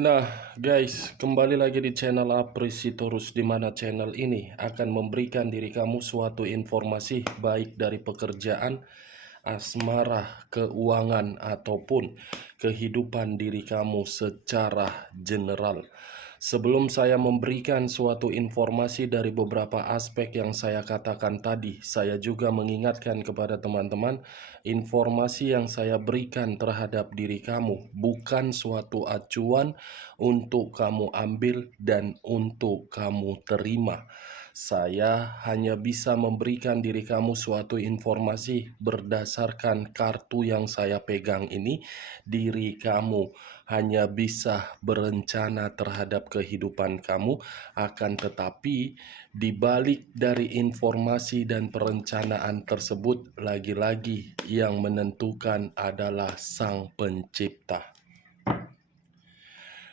Nah, guys, kembali lagi di channel Apresitorus, di mana channel ini akan memberikan diri kamu suatu informasi baik dari pekerjaan, asmara, keuangan, ataupun kehidupan diri kamu secara general. Sebelum saya memberikan suatu informasi dari beberapa aspek yang saya katakan tadi, saya juga mengingatkan kepada teman-teman, informasi yang saya berikan terhadap diri kamu bukan suatu acuan untuk kamu ambil dan untuk kamu terima. Saya hanya bisa memberikan diri kamu suatu informasi berdasarkan kartu yang saya pegang ini. Diri kamu hanya bisa berencana terhadap kehidupan kamu, akan tetapi di balik dari informasi dan perencanaan tersebut, lagi-lagi yang menentukan adalah Sang Pencipta.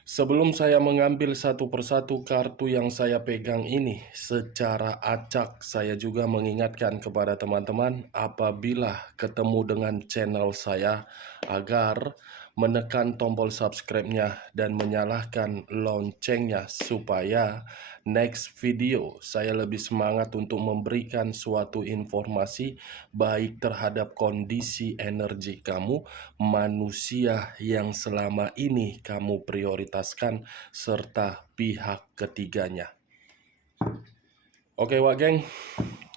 Sebelum saya mengambil satu persatu kartu yang saya pegang ini secara acak, saya juga mengingatkan kepada teman-teman apabila ketemu dengan channel saya agar menekan tombol subscribe-nya dan menyalakan loncengnya supaya next video saya lebih semangat untuk memberikan suatu informasi baik terhadap kondisi energi kamu, manusia yang selama ini kamu prioritaskan, serta pihak ketiganya. Oke Wak Geng,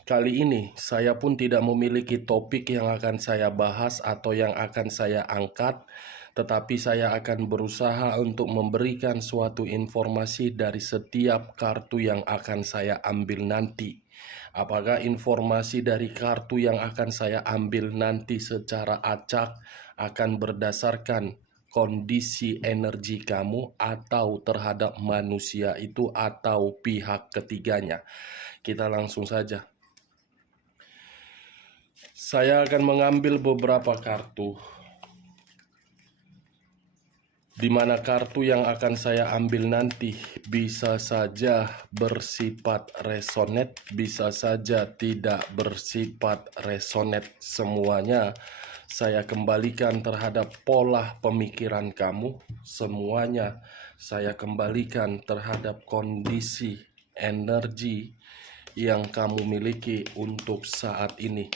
kali ini saya pun tidak memiliki topik yang akan saya bahas atau yang akan saya angkat, tetapi saya akan berusaha untuk memberikan suatu informasi dari setiap kartu yang akan saya ambil nanti. Apakah informasi dari kartu yang akan saya ambil nanti secara acak akan berdasarkan kondisi energi kamu atau terhadap manusia itu atau pihak ketiganya? Kita langsung saja. Saya akan mengambil beberapa kartu, di mana kartu yang akan saya ambil nanti bisa saja bersifat resonate, bisa saja tidak bersifat resonate. Semuanya saya kembalikan terhadap pola pemikiran kamu. Semuanya saya kembalikan terhadap kondisi energi yang kamu miliki untuk saat ini.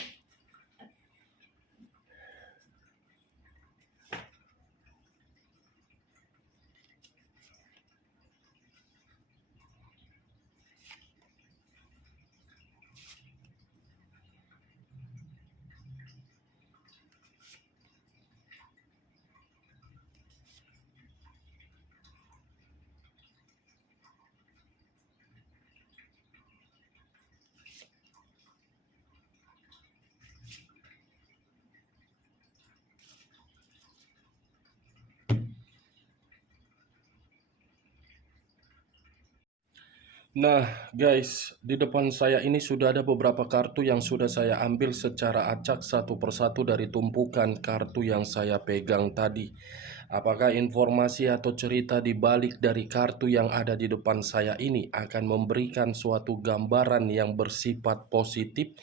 Nah guys, di depan saya ini sudah ada beberapa kartu yang sudah saya ambil secara acak satu persatu dari tumpukan kartu yang saya pegang tadi. Apakah informasi atau cerita di balik dari kartu yang ada di depan saya ini akan memberikan suatu gambaran yang bersifat positif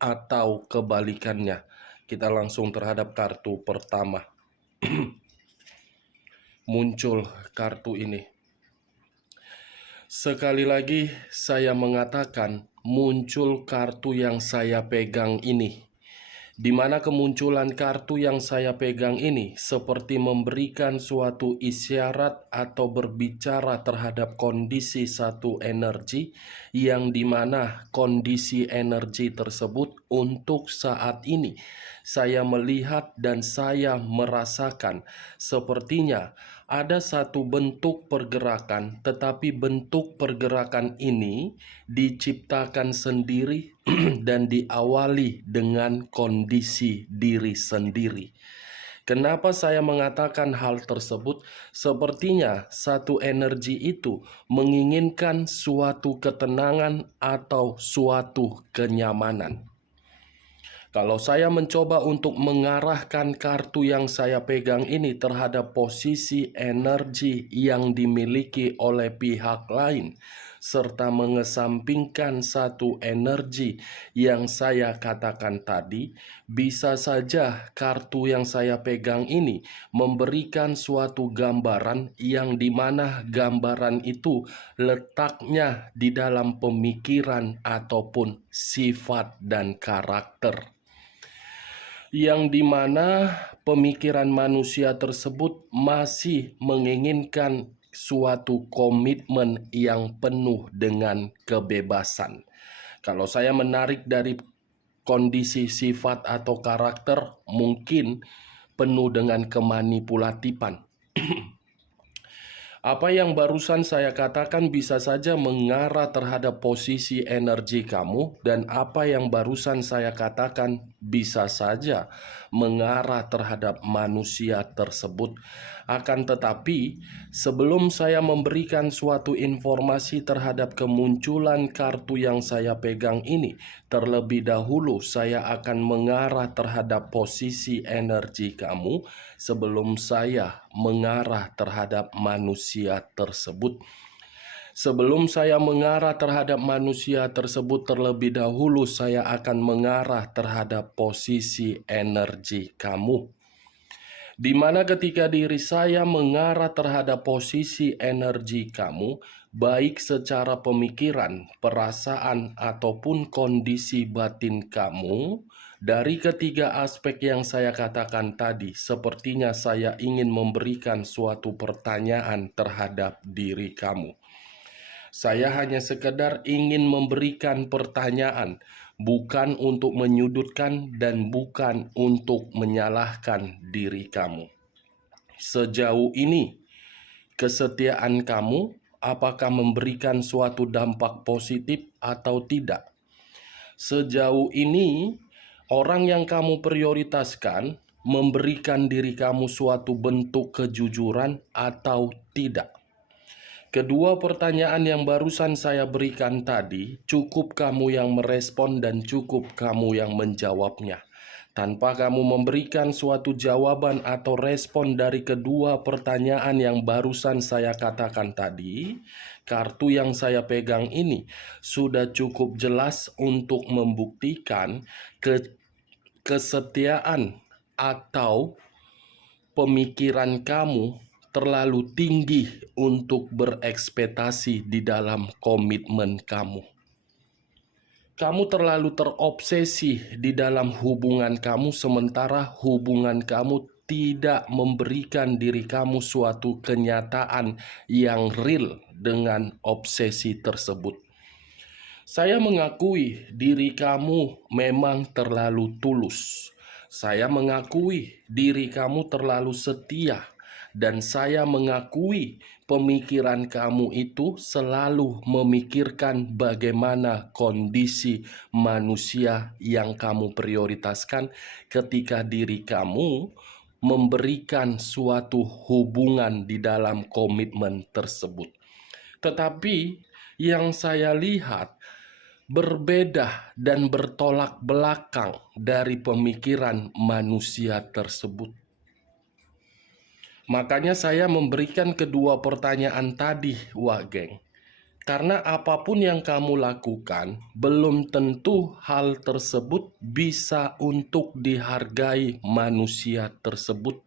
atau kebalikannya? Kita langsung terhadap kartu pertama. Muncul kartu ini. Sekali lagi saya mengatakan muncul kartu yang saya pegang ini, di mana kemunculan kartu yang saya pegang ini seperti memberikan suatu isyarat atau berbicara terhadap kondisi satu energi, yang dimana kondisi energi tersebut untuk saat ini saya melihat dan saya merasakan sepertinya ada satu bentuk pergerakan, tetapi bentuk pergerakan ini diciptakan sendiri dan diawali dengan kondisi diri sendiri. Kenapa saya mengatakan hal tersebut? Sepertinya satu energi itu menginginkan suatu ketenangan atau suatu kenyamanan. Kalau saya mencoba untuk mengarahkan kartu yang saya pegang ini terhadap posisi energi yang dimiliki oleh pihak lain, serta mengesampingkan satu energi yang saya katakan tadi, bisa saja kartu yang saya pegang ini memberikan suatu gambaran yang dimana gambaran itu letaknya di dalam pemikiran ataupun sifat dan karakter, yang dimana pemikiran manusia tersebut masih menginginkan suatu komitmen yang penuh dengan kebebasan. Kalau saya menarik dari kondisi sifat atau karakter, mungkin penuh dengan kemanipulatifan. Apa yang barusan saya katakan bisa saja mengarah terhadap posisi energi kamu, dan apa yang barusan saya katakan bisa saja mengarah terhadap manusia tersebut. Akan tetapi, sebelum saya memberikan suatu informasi terhadap kemunculan kartu yang saya pegang ini, terlebih dahulu saya akan mengarah terhadap posisi energi kamu sebelum saya mengarah terhadap manusia tersebut. Sebelum saya mengarah terhadap manusia tersebut, terlebih dahulu saya akan mengarah terhadap posisi energi kamu, di mana ketika diri saya mengarah terhadap posisi energi kamu, baik secara pemikiran, perasaan, ataupun kondisi batin kamu, dari ketiga aspek yang saya katakan tadi, sepertinya saya ingin memberikan suatu pertanyaan terhadap diri kamu. Saya hanya sekedar ingin memberikan pertanyaan, bukan untuk menyudutkan dan bukan untuk menyalahkan diri kamu. Sejauh ini, kesetiaan kamu apakah memberikan suatu dampak positif atau tidak? Sejauh ini, orang yang kamu prioritaskan memberikan diri kamu suatu bentuk kejujuran atau tidak? Kedua pertanyaan yang barusan saya berikan tadi, cukup kamu yang merespon dan cukup kamu yang menjawabnya. Tanpa kamu memberikan suatu jawaban atau respon dari kedua pertanyaan yang barusan saya katakan tadi, kartu yang saya pegang ini sudah cukup jelas untuk membuktikan kesetiaan atau pemikiran kamu terlalu tinggi untuk berekspektasi di dalam komitmen kamu. Kamu terlalu terobsesi di dalam hubungan kamu, sementara hubungan kamu tidak memberikan diri kamu suatu kenyataan yang real dengan obsesi tersebut. Saya mengakui diri kamu memang terlalu tulus. Saya mengakui diri kamu terlalu setia. Dan saya mengakui pemikiran kamu itu selalu memikirkan bagaimana kondisi manusia yang kamu prioritaskan ketika diri kamu memberikan suatu hubungan di dalam komitmen tersebut. Tetapi yang saya lihat berbeda dan bertolak belakang dari pemikiran manusia tersebut. Makanya saya memberikan kedua pertanyaan tadi, Wak Geng. Karena apapun yang kamu lakukan, belum tentu hal tersebut bisa untuk dihargai manusia tersebut.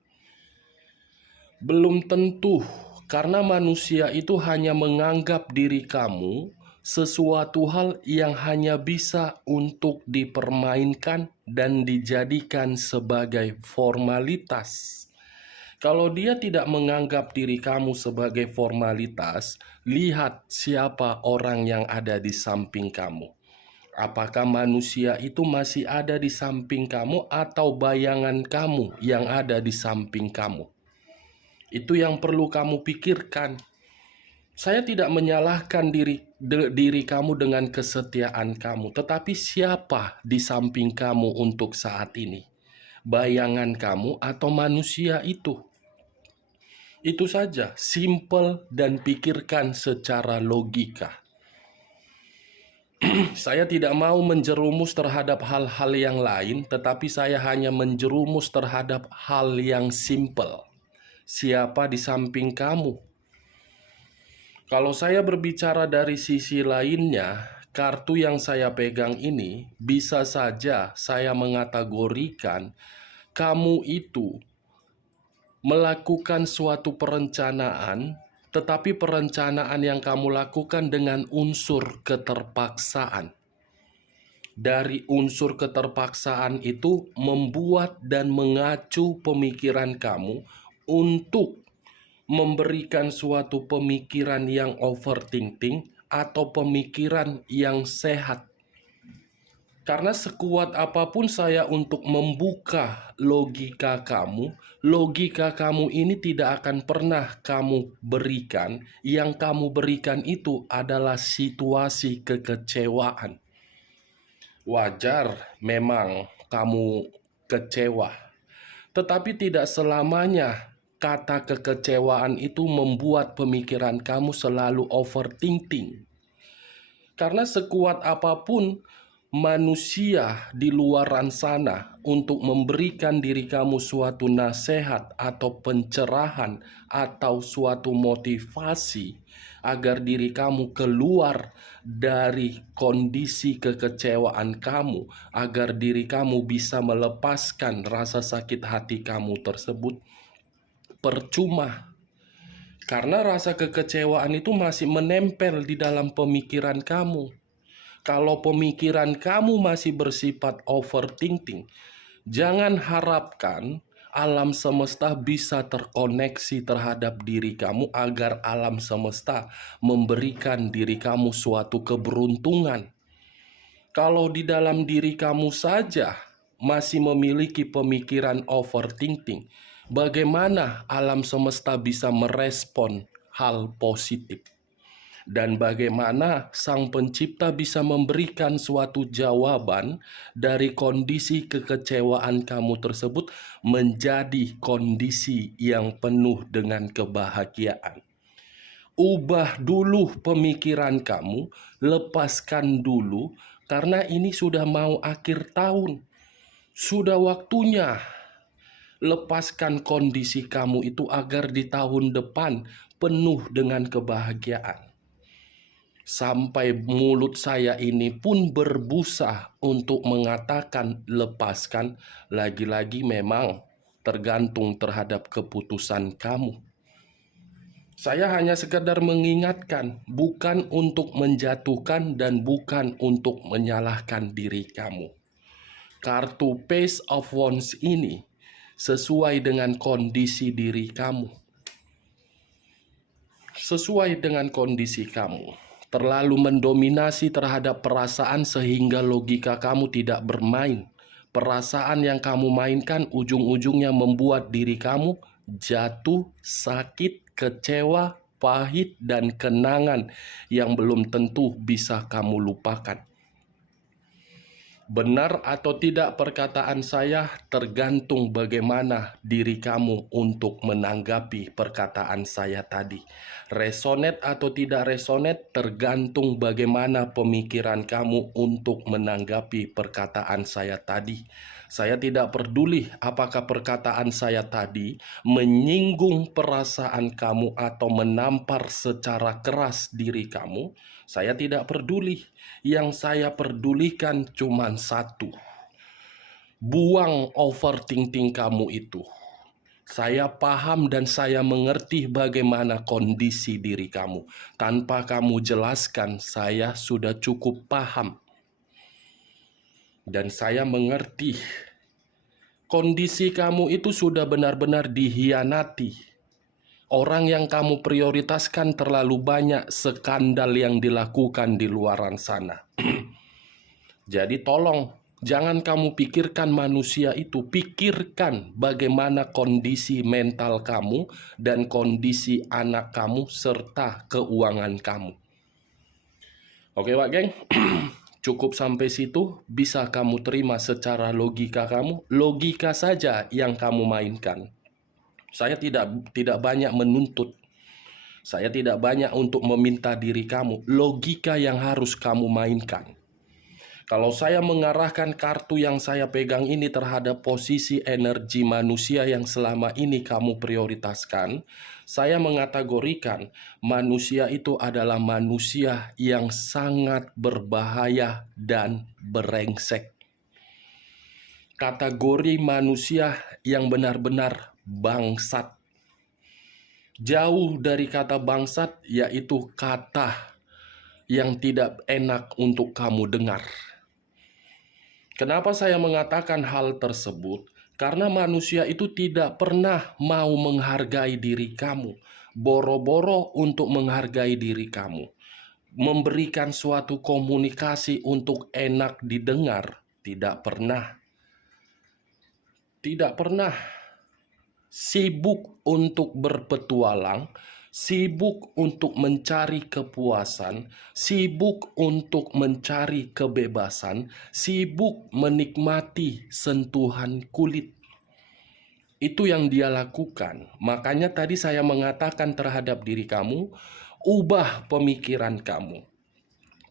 Belum tentu, karena manusia itu hanya menganggap diri kamu sesuatu hal yang hanya bisa untuk dipermainkan dan dijadikan sebagai formalitas. Kalau dia tidak menganggap diri kamu sebagai formalitas, lihat siapa orang yang ada di samping kamu. Apakah manusia itu masih ada di samping kamu atau bayangan kamu yang ada di samping kamu? Itu yang perlu kamu pikirkan. Saya tidak menyalahkan diri kamu dengan kesetiaan kamu, tetapi siapa di samping kamu untuk saat ini? Bayangan kamu atau manusia itu? Itu saja, simple dan pikirkan secara logika. Saya tidak mau menjerumus terhadap hal-hal yang lain, tetapi saya hanya menjerumus terhadap hal yang simple. Siapa di samping kamu? Kalau saya berbicara dari sisi lainnya, kartu yang saya pegang ini bisa saja saya mengategorikan kamu itu melakukan suatu perencanaan, tetapi perencanaan yang kamu lakukan dengan unsur keterpaksaan. Dari unsur keterpaksaan itu membuat dan mengacu pemikiran kamu untuk memberikan suatu pemikiran yang overthinking atau pemikiran yang sehat. Karena sekuat apapun saya untuk membuka logika kamu ini tidak akan pernah kamu berikan. Yang kamu berikan itu adalah situasi kekecewaan. Wajar memang kamu kecewa, tetapi tidak selamanya kata kekecewaan itu membuat pemikiran kamu selalu overthinking. Karena sekuat apapun manusia di luaran sana untuk memberikan diri kamu suatu nasihat atau pencerahan atau suatu motivasi agar diri kamu keluar dari kondisi kekecewaan kamu, agar diri kamu bisa melepaskan rasa sakit hati kamu tersebut, percuma. Karena rasa kekecewaan itu masih menempel di dalam pemikiran kamu. Kalau pemikiran kamu masih bersifat overthinking, jangan harapkan alam semesta bisa terkoneksi terhadap diri kamu agar alam semesta memberikan diri kamu suatu keberuntungan. Kalau di dalam diri kamu saja masih memiliki pemikiran overthinking, bagaimana alam semesta bisa merespon hal positif? Dan bagaimana Sang Pencipta bisa memberikan suatu jawaban dari kondisi kekecewaan kamu tersebut menjadi kondisi yang penuh dengan kebahagiaan? Ubah dulu pemikiran kamu, lepaskan dulu, karena ini sudah mau akhir tahun. Sudah waktunya lepaskan kondisi kamu itu agar di tahun depan penuh dengan kebahagiaan. Sampai mulut saya ini pun berbusa untuk mengatakan lepaskan, lagi-lagi memang tergantung terhadap keputusan kamu. Saya hanya sekedar mengingatkan, bukan untuk menjatuhkan dan bukan untuk menyalahkan diri kamu. Kartu Page of Wands ini sesuai dengan kondisi diri kamu. Sesuai dengan kondisi kamu. Terlalu mendominasi terhadap perasaan sehingga logika kamu tidak bermain. Perasaan yang kamu mainkan ujung-ujungnya membuat diri kamu jatuh, sakit, kecewa, pahit, dan kenangan yang belum tentu bisa kamu lupakan. Benar atau tidak perkataan saya tergantung bagaimana diri kamu untuk menanggapi perkataan saya tadi. Resonate atau tidak resonate tergantung bagaimana pemikiran kamu untuk menanggapi perkataan saya tadi. Saya tidak peduli apakah perkataan saya tadi menyinggung perasaan kamu atau menampar secara keras diri kamu. Saya tidak peduli. Yang saya pedulikan cuma satu. Buang overthinking kamu itu. Saya paham dan saya mengerti bagaimana kondisi diri kamu. Tanpa kamu jelaskan, saya sudah cukup paham. Dan saya mengerti kondisi kamu itu sudah benar-benar dihianati. Orang yang kamu prioritaskan terlalu banyak skandal yang dilakukan di luaran sana. Jadi tolong, jangan kamu pikirkan manusia itu. Pikirkan bagaimana kondisi mental kamu dan kondisi anak kamu serta keuangan kamu. Oke Pak Geng, cukup sampai situ. Bisa kamu terima secara logika kamu. Logika saja yang kamu mainkan. Saya tidak banyak menuntut. Saya tidak banyak untuk meminta diri kamu. Logika yang harus kamu mainkan. Kalau saya mengarahkan kartu yang saya pegang ini terhadap posisi energi manusia yang selama ini kamu prioritaskan, saya mengategorikan manusia itu adalah manusia yang sangat berbahaya dan brengsek. Kategori manusia yang benar-benar bangsat. Jauh dari kata bangsat, yaitu kata yang tidak enak untuk kamu dengar. Kenapa saya mengatakan hal tersebut? Karena manusia itu tidak pernah mau menghargai diri kamu. Boro-boro untuk menghargai diri kamu. Memberikan suatu komunikasi untuk enak didengar. Tidak pernah. Tidak pernah. Sibuk untuk berpetualang, sibuk untuk mencari kepuasan, sibuk untuk mencari kebebasan, sibuk menikmati sentuhan kulit. Itu yang dia lakukan. Makanya tadi saya mengatakan terhadap diri kamu, ubah pemikiran kamu.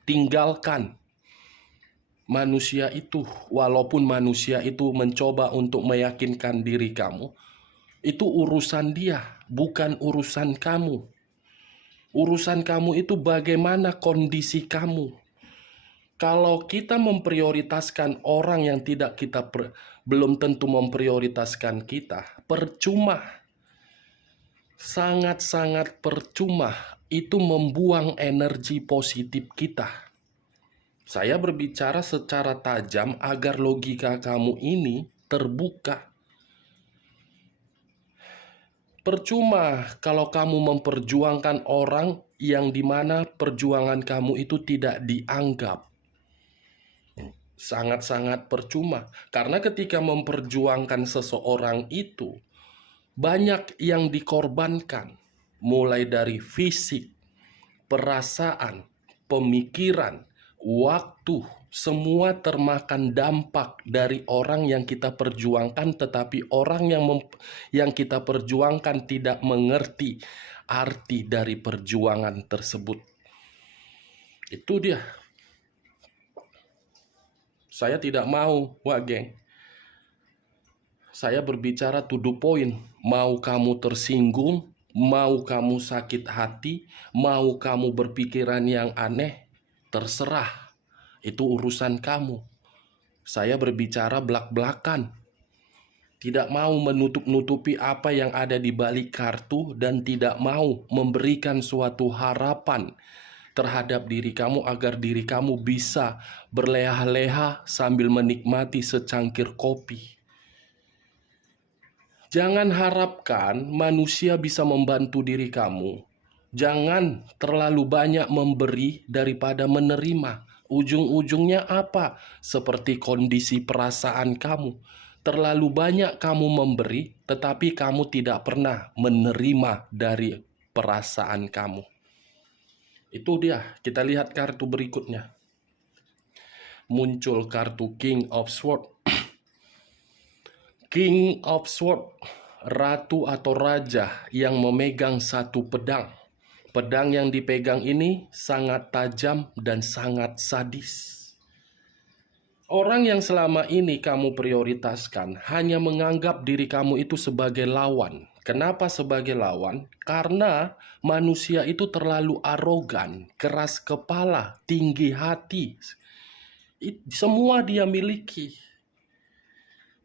Tinggalkan manusia itu, walaupun manusia itu mencoba untuk meyakinkan diri kamu. Itu urusan dia, bukan urusan kamu. Urusan kamu itu bagaimana kondisi kamu. Kalau kita memprioritaskan orang yang tidak belum tentu memprioritaskan kita, percuma. Sangat-sangat percuma. Itu membuang energi positif kita. Saya berbicara secara tajam agar logika kamu ini terbuka. Percuma kalau kamu memperjuangkan orang yang dimana perjuangan kamu itu tidak dianggap. Sangat-sangat percuma. Karena ketika memperjuangkan seseorang itu, banyak yang dikorbankan. Mulai dari fisik, perasaan, pemikiran, waktu, semua termakan dampak dari orang yang kita perjuangkan, tetapi orang yang kita perjuangkan tidak mengerti arti dari perjuangan tersebut. Itu dia. Saya tidak mau, geng. Saya berbicara to the point. Mau kamu tersinggung, mau kamu sakit hati, mau kamu berpikiran yang aneh, terserah. Itu urusan kamu. Saya berbicara belak-belakan. Tidak mau menutup-nutupi apa yang ada di balik kartu dan tidak mau memberikan suatu harapan terhadap diri kamu agar diri kamu bisa berleha-leha sambil menikmati secangkir kopi. Jangan harapkan manusia bisa membantu diri kamu. Jangan terlalu banyak memberi daripada menerima. Ujung-ujungnya apa? Seperti kondisi perasaan kamu. Terlalu banyak kamu memberi, tetapi kamu tidak pernah menerima dari perasaan kamu. Itu dia. Kita lihat kartu berikutnya. Muncul kartu King of Swords. King of Swords, ratu atau raja yang memegang satu pedang. Pedang yang dipegang ini sangat tajam dan sangat sadis. Orang yang selama ini kamu prioritaskan hanya menganggap diri kamu itu sebagai lawan. Kenapa sebagai lawan? Karena manusia itu terlalu arogan, keras kepala, tinggi hati. Semua dia miliki.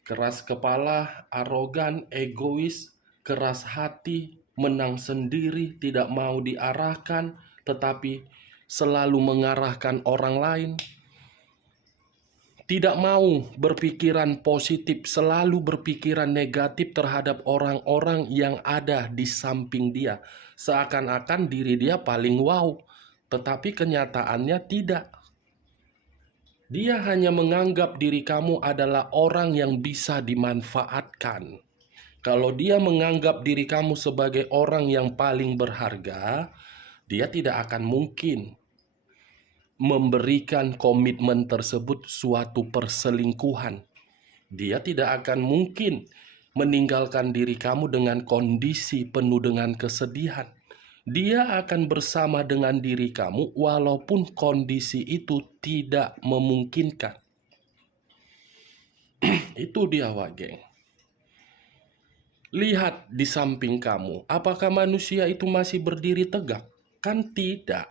Keras kepala, arogan, egois, keras hati, menang sendiri, tidak mau diarahkan, tetapi selalu mengarahkan orang lain. Tidak mau berpikiran positif, selalu berpikiran negatif terhadap orang-orang yang ada di samping dia. Seakan-akan diri dia paling wow, tetapi kenyataannya tidak. Dia hanya menganggap diri kamu adalah orang yang bisa dimanfaatkan. Kalau dia menganggap diri kamu sebagai orang yang paling berharga, dia tidak akan mungkin memberikan komitmen tersebut suatu perselingkuhan. Dia tidak akan mungkin meninggalkan diri kamu dengan kondisi penuh dengan kesedihan. Dia akan bersama dengan diri kamu walaupun kondisi itu tidak memungkinkan. Itu dia, Wak geng. Lihat di samping kamu, apakah manusia itu masih berdiri tegak? Kan tidak.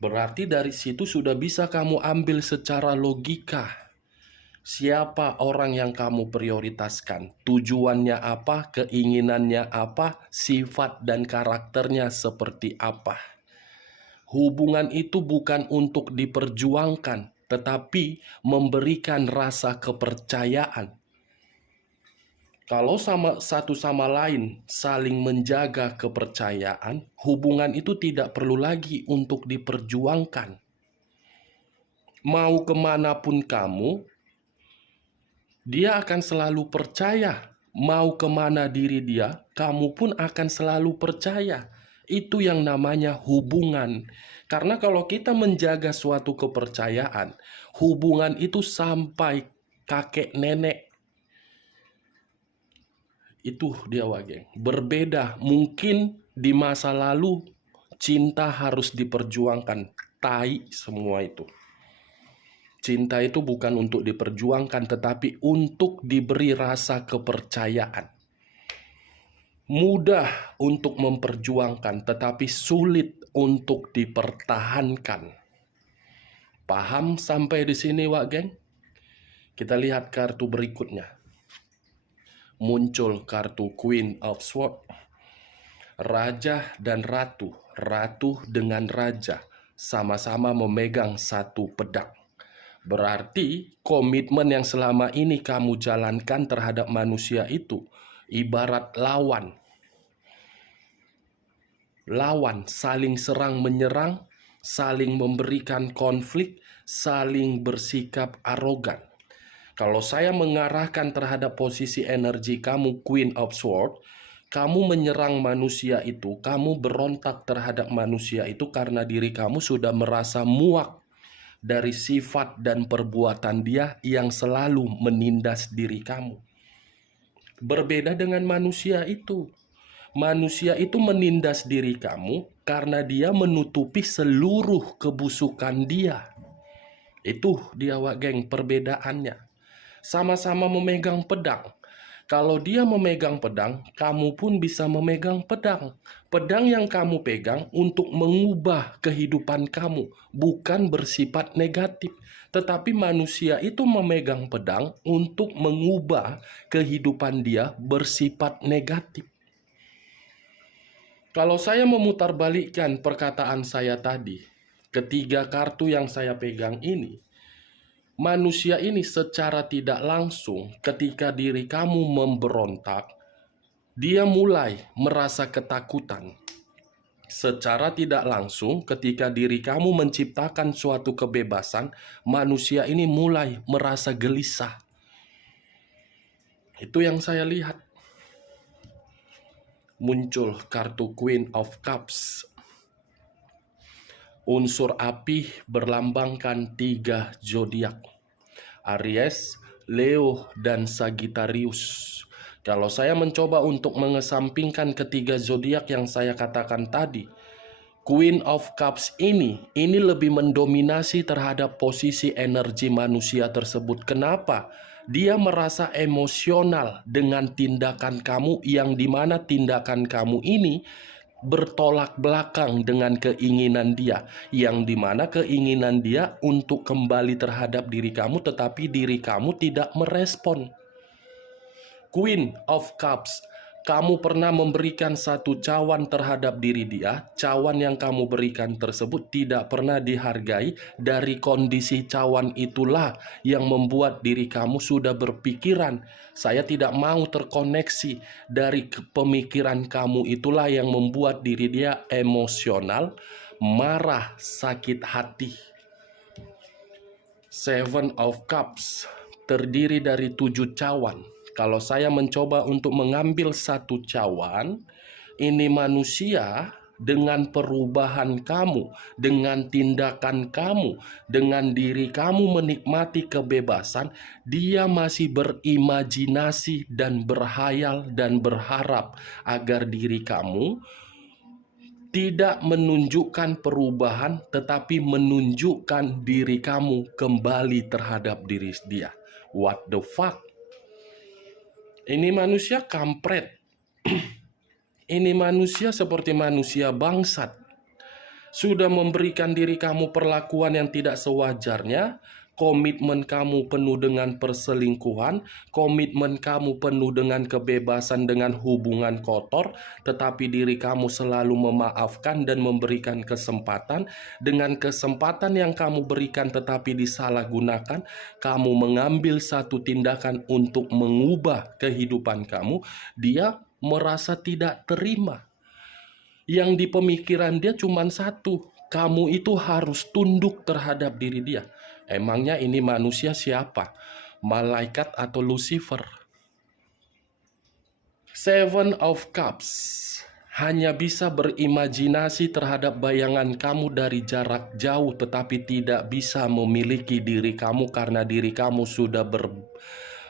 Berarti dari situ sudah bisa kamu ambil secara logika. Siapa orang yang kamu prioritaskan? Tujuannya apa? Keinginannya apa? Sifat dan karakternya seperti apa? Hubungan itu bukan untuk diperjuangkan, tetapi memberikan rasa kepercayaan. Kalau satu sama lain saling menjaga kepercayaan, hubungan itu tidak perlu lagi untuk diperjuangkan. Mau kemanapun kamu, dia akan selalu percaya. Mau kemana diri dia, kamu pun akan selalu percaya. Itu yang namanya hubungan. Karena kalau kita menjaga suatu kepercayaan, hubungan itu sampai kakek nenek. Itu dia, Wak geng. Berbeda, mungkin di masa lalu cinta harus diperjuangkan. Tai semua itu. Cinta itu bukan untuk diperjuangkan, tetapi untuk diberi rasa kepercayaan. Mudah untuk memperjuangkan, tetapi sulit untuk dipertahankan. Paham sampai di sini, Wak geng? Kita lihat kartu berikutnya. Muncul kartu Queen of Swords. Raja dan ratu. Ratu dengan raja sama-sama memegang satu pedang. Berarti komitmen yang selama ini kamu jalankan terhadap manusia itu ibarat lawan. Lawan, saling serang menyerang, saling memberikan konflik, saling bersikap arogan. Kalau saya mengarahkan terhadap posisi energi kamu Queen of Swords, kamu menyerang manusia itu, kamu berontak terhadap manusia itu karena diri kamu sudah merasa muak dari sifat dan perbuatan dia yang selalu menindas diri kamu. Berbeda dengan manusia itu. Manusia itu menindas diri kamu karena dia menutupi seluruh kebusukan dia. Itu dia, Wak geng, perbedaannya. Sama-sama memegang pedang. Kalau dia memegang pedang, kamu pun bisa memegang pedang. Pedang yang kamu pegang untuk mengubah kehidupan kamu, bukan bersifat negatif. Tetapi manusia itu memegang pedang untuk mengubah kehidupan dia bersifat negatif. Kalau saya memutarbalikkan perkataan saya tadi, ketiga kartu yang saya pegang ini, manusia ini secara tidak langsung ketika diri kamu memberontak, dia mulai merasa ketakutan. Secara tidak langsung ketika diri kamu menciptakan suatu kebebasan, manusia ini mulai merasa gelisah. Itu yang saya lihat. Muncul kartu Queen of Cups. Unsur api berlambangkan 3 zodiak. Aries, Leo, dan Sagittarius. Kalau saya mencoba untuk mengesampingkan ketiga zodiak yang saya katakan tadi, Queen of Cups ini lebih mendominasi terhadap posisi energi manusia tersebut. Kenapa? Dia merasa emosional dengan tindakan kamu yang dimana tindakan kamu ini bertolak belakang dengan keinginan dia, yang dimana keinginan dia untuk kembali terhadap diri kamu, tetapi diri kamu tidak merespon. Queen of Cups, kamu pernah memberikan satu cawan terhadap diri dia. Cawan yang kamu berikan tersebut tidak pernah dihargai. Dari kondisi cawan itulah yang membuat diri kamu sudah berpikiran, saya tidak mau terkoneksi. Dari pemikiran kamu itulah yang membuat diri dia emosional, marah, sakit hati. Seven of Cups terdiri dari 7 cawan. Kalau saya mencoba untuk mengambil satu cawan, ini manusia dengan perubahan kamu, dengan tindakan kamu, dengan diri kamu menikmati kebebasan, dia masih berimajinasi dan berhayal dan berharap agar diri kamu tidak menunjukkan perubahan, tetapi menunjukkan diri kamu kembali terhadap diri dia. What the fuck? Ini manusia kampret. Ini manusia seperti manusia bangsat. Sudah memberikan diri kamu perlakuan yang tidak sewajarnya, komitmen kamu penuh dengan perselingkuhan, komitmen kamu penuh dengan kebebasan dengan hubungan kotor, tetapi diri kamu selalu memaafkan dan memberikan kesempatan. Dengan kesempatan yang kamu berikan tetapi disalahgunakan, kamu mengambil satu tindakan untuk mengubah kehidupan kamu, dia merasa tidak terima. Yang di pemikiran dia cuma satu, kamu itu harus tunduk terhadap diri dia. Emangnya ini manusia siapa? Malaikat atau Lucifer? Seven of Cups hanya bisa berimajinasi terhadap bayangan kamu dari jarak jauh, tetapi tidak bisa memiliki diri kamu karena diri kamu sudah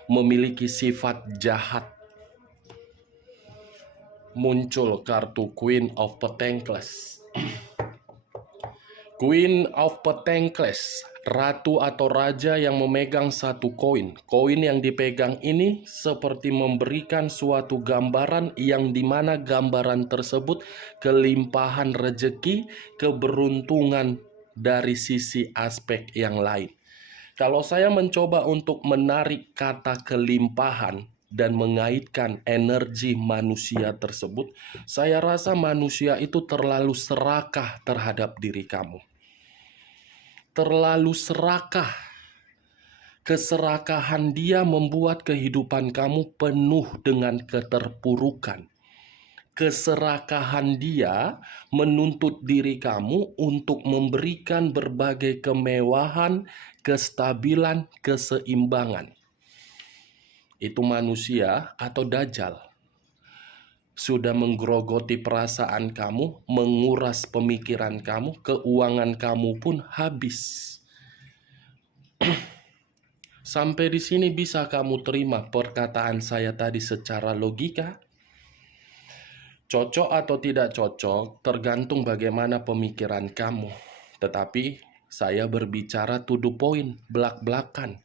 memiliki sifat jahat. Muncul kartu Queen of Pentacles. Queen of Pentacles, ratu atau raja yang memegang satu koin. Koin yang dipegang ini seperti memberikan suatu gambaran yang dimana gambaran tersebut kelimpahan rezeki, keberuntungan dari sisi aspek yang lain. Kalau saya mencoba untuk menarik kata kelimpahan dan mengaitkan energi manusia tersebut, saya rasa manusia itu terlalu serakah terhadap diri kamu. Terlalu serakah. Keserakahan dia membuat kehidupan kamu penuh dengan keterpurukan. Keserakahan dia menuntut diri kamu untuk memberikan berbagai kemewahan, kestabilan, keseimbangan. Itu manusia atau dajjal. Sudah menggerogoti perasaan kamu, menguras pemikiran kamu, keuangan kamu pun habis. Sampai di sini bisa kamu terima perkataan saya tadi secara logika? Cocok atau tidak cocok tergantung bagaimana pemikiran kamu. Tetapi saya berbicara to the point, belak-belakan.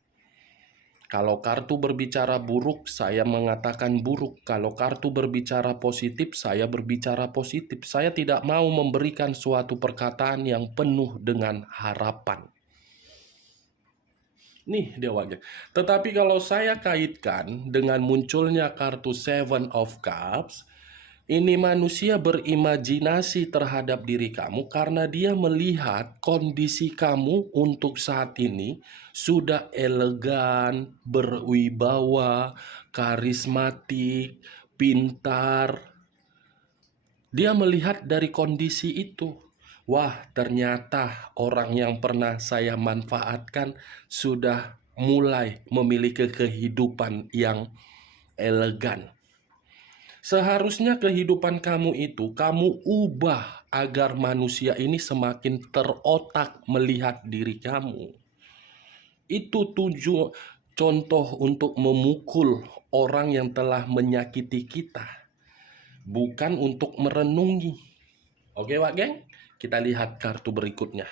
Kalau kartu berbicara buruk, saya mengatakan buruk. Kalau kartu berbicara positif, saya berbicara positif. Saya tidak mau memberikan suatu perkataan yang penuh dengan harapan. Nih dia wajah. Tetapi kalau saya kaitkan dengan munculnya kartu Seven of Cups, ini manusia berimajinasi terhadap diri kamu karena dia melihat kondisi kamu untuk saat ini sudah elegan, berwibawa, karismatik, pintar. Dia melihat dari kondisi itu. Wah, ternyata orang yang pernah saya manfaatkan sudah mulai memiliki kehidupan yang elegan. Seharusnya kehidupan kamu itu kamu ubah agar manusia ini semakin terotak melihat diri kamu. Itu contoh untuk memukul orang yang telah menyakiti kita. Bukan untuk merenungi. Oke Wak Geng? Kita lihat kartu berikutnya.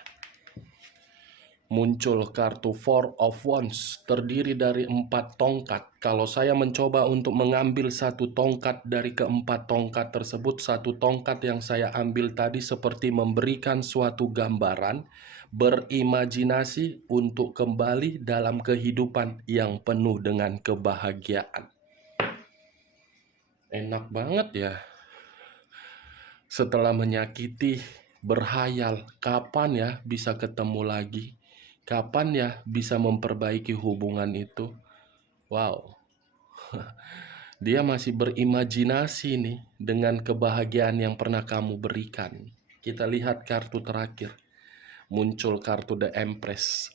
Muncul kartu Four of Wands, terdiri dari 4 tongkat. Kalau saya mencoba untuk mengambil satu tongkat dari keempat tongkat tersebut, satu tongkat yang saya ambil tadi seperti memberikan suatu gambaran, berimajinasi untuk kembali dalam kehidupan yang penuh dengan kebahagiaan. Enak banget ya. Setelah menyakiti, berhayal, kapan ya bisa ketemu lagi? Kapan ya bisa memperbaiki hubungan itu? Wow. Dia masih berimajinasi nih dengan kebahagiaan yang pernah kamu berikan. Kita lihat kartu terakhir. Muncul kartu The Empress.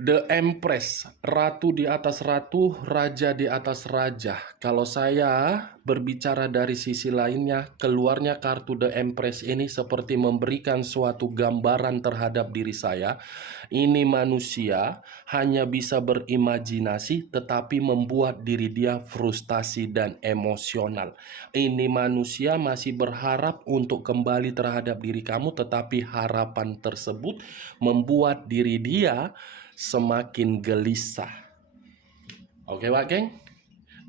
The Empress, ratu di atas ratu, raja di atas raja. Kalau saya berbicara dari sisi lainnya, keluarnya kartu The Empress ini seperti memberikan suatu gambaran terhadap diri saya. Ini manusia hanya bisa berimajinasi tetapi membuat diri dia frustasi dan emosional. Ini manusia masih berharap untuk kembali terhadap diri kamu, tetapi harapan tersebut membuat diri dia semakin gelisah. Oke, Pak Geng?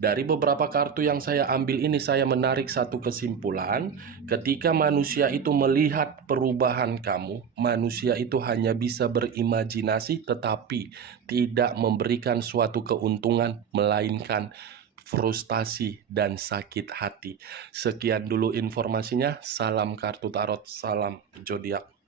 Dari beberapa kartu yang saya ambil ini, saya menarik satu kesimpulan. Ketika manusia itu melihat perubahan kamu, manusia itu hanya bisa berimajinasi tetapi tidak memberikan suatu keuntungan, melainkan frustasi dan sakit hati. Sekian dulu informasinya. Salam kartu tarot, salam zodiak.